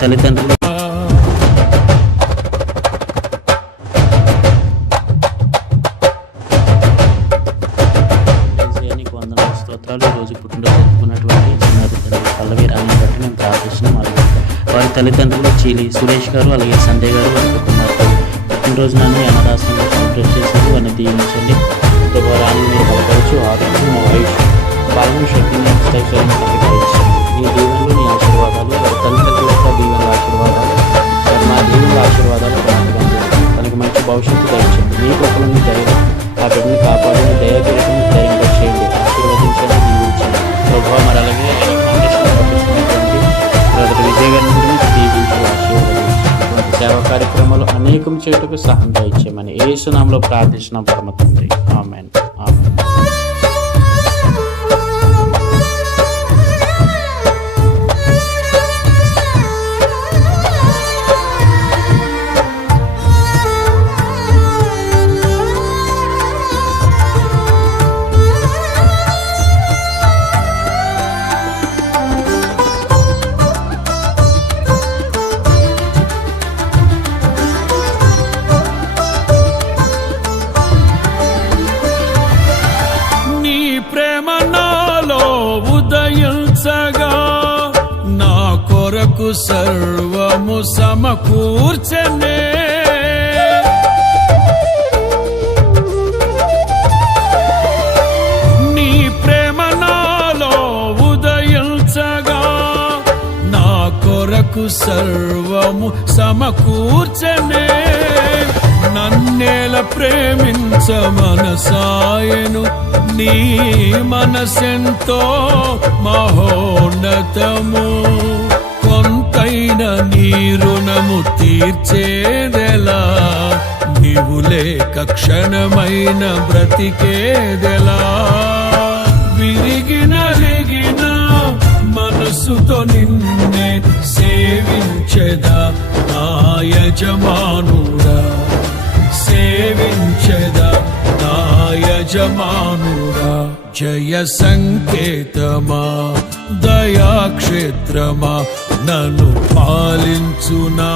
తల్లిదండ్రులు స్తోత్రాలు. ఈరోజు పుట్టినరోజు జరుపుకున్నటువంటి చిన్నారి తల్లి పల్లవి రాణి బట్టి మేము ప్రార్థిస్తున్నాం. అలాగే వారి తల్లిదండ్రులు చీలి సురేష్ గారు అలాగే సంజయ్ గారు వారి కుటుంబాలతో పుట్టినరోజు నన్ను అనాథాశ్రమంలో సెలబ్రేట్ చేశారు. వారిని దీవించండి. రాణి మీరు బలపరచు, ఆరోగ్యం, ఆయుష్, బలం, శక్తిని స్థైర్యాన్ని ప్రతిపాదించండి. నీ దీవెనలు, నీ ఆశీర్వాదాలు, వారి తల్లిదండ్రుల యొక్క దీవెనల ఆశీర్వాదాలు, మా దీవెనల ఆశీర్వాదాలు తనకు మంచి భవిష్యత్తు దయచండి. మీ కృపలను ధైర్యం ఆ బిడ్డని కాపాడిన దయాకిరీటం ధైర్యంగా చేయండి. ఆశీర్వదించండి, దీవించండి ప్రభావ. మరి అలాగే విజయ్ గారిని గురించి దీవించి ఆశీర్వదించి సేవా కార్యక్రమాలు అనేకం చేయుటకు సహాయం దయచేయమని యేసు నామములో ప్రార్థిస్తున్నాం పరమ తండ్రి. ఆమేన్. ఆమేన్. సర్వము సమకూర్చనే నీ ప్రేమ నాలో ఉదయించగా నా కొరకు సర్వము సమకూర్చనే. నన్నేల ప్రేమించ మనసాయను నీ మనసెంతో మహోన్నతము. కొంతైన నీ రుణము తీర్చేదెలా, నీవు లేక క్షణమైన బ్రతికేదెలా. విరిగిన లిగిన మనసుతో నిన్నే సేవించెదా నా యజమానుడా, సేవించెదా నా యజమానుడా. జయ సంకేతమా, దయాక్షేత్రమా, నన్ను పాలించు నా